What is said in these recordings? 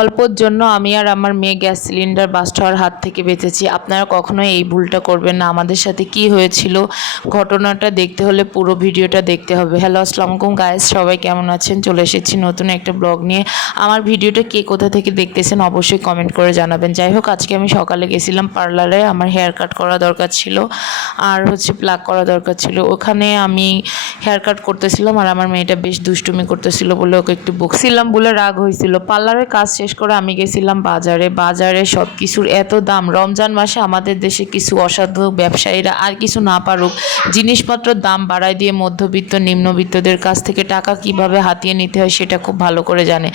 অল্পর জন্য আমি আর আমার মেয়ে গ্যাস সিলিন্ডার বাস্ট হওয়ার হাত থেকে বেঁচেছি। আপনারা কখনোই এই ভুলটা করবেন না। আমাদের সাথে কি হয়েছিল ঘটনাটা দেখতে হলে পুরো ভিডিওটা দেখতে হবে। হ্যালো, আসসালামু আলাইকুম গায়েস সবাই কেমন আছেন? চলে এসেছি নতুন একটা ব্লগ নিয়ে। আমার ভিডিওটা কে কোথা থেকে দেখতেছেন অবশ্যই কমেন্ট করে জানাবেন। যাই হোক, আজকে আমি সকালে গেছিলাম পার্লারে আমার হেয়ার কাট করা দরকার ছিল। আর হচ্ছে প্লাক করা দরকার ছিল। ওখানে আমি হেয়ার কাট করতেছিলাম আর আমার মেয়েটা বেশ দুষ্টুমি করতেছিল বলে ওকে একটু বকছিলাম বলে রাগ হয়েছিল। পার্লারের কাজ শেষ করে আমি গেছিলাম বাজারে। বাজারে সব কিছুর এত দাম। রমজান মাসে আমাদের দেশে কিছু অসাধু ব্যবসায়ীরা আর কিছু না পারুক জিনিসপত্রের দাম বাড়ায় দিয়ে মধ্যবিত্ত, নিম্নবিত্তদের কাছ থেকে টাকা কীভাবে হাতিয়ে নিতে হয় সেটা খুব ভালো করে জানে।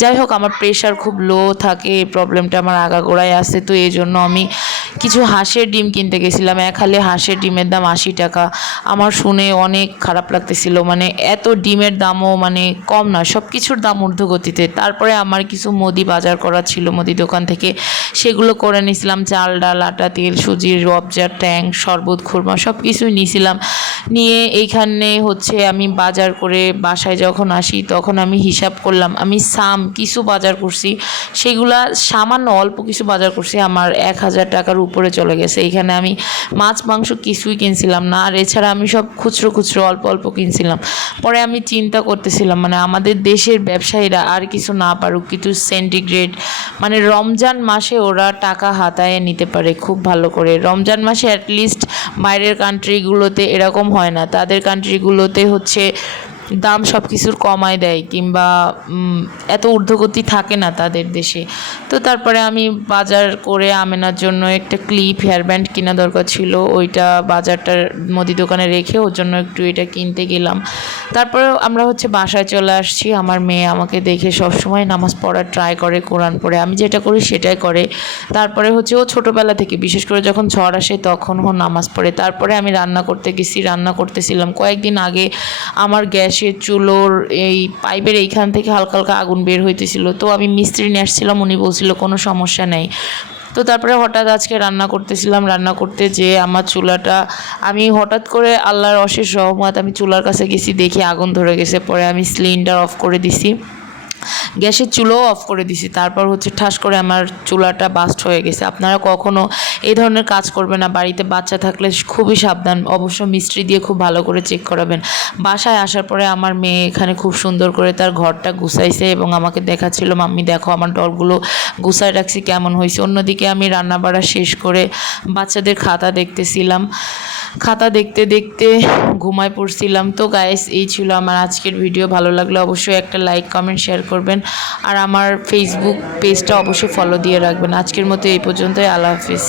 যাই হোক, আমার প্রেশার খুব লো থাকে, এই প্রবলেমটা আমার আগাগোড়ায় আসে তো এই জন্য আমি কিছু হাঁসের ডিম কিনতে গেছিলাম। এক হালে হাঁসের ডিমের দাম আশি টাকা। আমার শুনে অনেক খারাপ লাগতেছিল। মানে এত ডিমের দামও মানে কম না সব কিছুর দাম ঊর্ধ্বগতিতে। তারপরে আমার কিছু মুদি বাজার করা ছিল মুদি দোকান থেকে। সেগুলো করে নিয়েছিলাম চাল, ডাল, আটা, তেল সুজির রবজা ট্যাং, শরবত, খুরমা সব কিছুই নিয়েছিলাম নিয়ে এইখানে হচ্ছে আমি বাজার করে বাসায় যখন আসি, তখন আমি হিসাব করলাম, আমি সাম কিছু বাজার করছি। সেগুলা সামান্য অল্প কিছু বাজার করছি। আমার এক হাজার টাকার উপরে চলে গেছে। এইখানে আমি মাছ, মাংস কিছুই কিনছিলাম না। আর এছাড়া আমি সব খুচরো খুচরো, অল্প অল্প কিনছিলাম। পরে আমি চিন্তা করতেছিলাম মানে আমাদের দেশের ব্যবসায়ীরা আর কিছু না পারুক, কিছু সেন্টিগ্রেড মানে রমজান মাসে ওরা টাকা হাতায় নিতে পারে খুব ভালো করে। রমজান মাসে অ্যাটলিস্ট বাইরের কান্ট্রিগুলোতে এরকম হয় না। তাদের কান্ট্রিগুলোতে হচ্ছে দাম সব কিছুর কমায় দেয় কিংবা এত ঊর্ধ্বগতি থাকে না তাদের দেশে। তো তারপরে আমি বাজার করে আমেনার জন্য একটা ক্লিপ, হেয়ার ব্যান্ড কেনা দরকার ছিল। ওইটা বাজারটার মুদি দোকানে রেখে ওর জন্য একটু এটা কিনতে গেলাম। তারপরে আমরা হচ্ছে বাসায় চলে আসছি। আমার মেয়ে আমাকে দেখে সবসময় নামাজ পড়ার ট্রাই করে, কোরআন পড়ে। আমি যেটা করি সেটাই করে। তারপরে হচ্ছে ও ছোটোবেলা থেকে, বিশেষ করে যখন ঝড় আসে তখন ও নামাজ পড়ে। তারপরে আমি রান্না করতে গেছি, রান্না করতেছিলাম। কয়েকদিন আগে আমার গ্যাসের চুলোর এই পাইপের এইখান থেকে হালকা হালকা আগুন বের হইতেছিল। তো আমি মিস্ত্রি নিয়ে আসছিলাম, উনি বলছিল, কোনো সমস্যা নেই। তো তারপরে হঠাৎ আজকে রান্না করতেছিলাম, রান্না করতে যে আমার চুলাটা, আমি হঠাৎ করে আল্লাহর অশেষ রহমত, আমি চুলার কাছে গেছি, দেখি আগুন ধরে গেছে, পরে আমি সিলিন্ডার অফ করে দিছি। গ্যাসের চুলোও অফ করে দিছি। তারপর হচ্ছে ঠাস করে আমার চুলাটা বাস্ট হয়ে গেছে। আপনারা কখনো এই ধরনের কাজ করবেন না। বাড়িতে বাচ্চা থাকলে খুবই সাবধান। অবশ্য মিস্ত্রি দিয়ে খুব ভালো করে চেক করাবেন। বাসায় আসার পরে আমার মেয়ে এখানে খুব সুন্দর করে তার ঘরটা গুছাইছে এবং আমাকে দেখাচ্ছিল, মাম্মি, দেখো আমার ডলগুলো গুছায় রাখছি, কেমন হয়েছে অন্যদিকে আমি রান্না বাড়া শেষ করে বাচ্চাদের খাতা দেখতেছিলাম। খাতা দেখতে দেখতে ঘুমায় পড়ছিলাম। তো গাইস এই ছিল আমার আজকের ভিডিও ভালো লাগলে অবশ্যই একটা লাইক কমেন্ট শেয়ার করবেন। আর আমার ফেসবুক পেজটা অবশ্যই ফলো দিয়ে রাখবেন। আজকের মতো এই পর্যন্তই। আল্লাহ হাফিজ।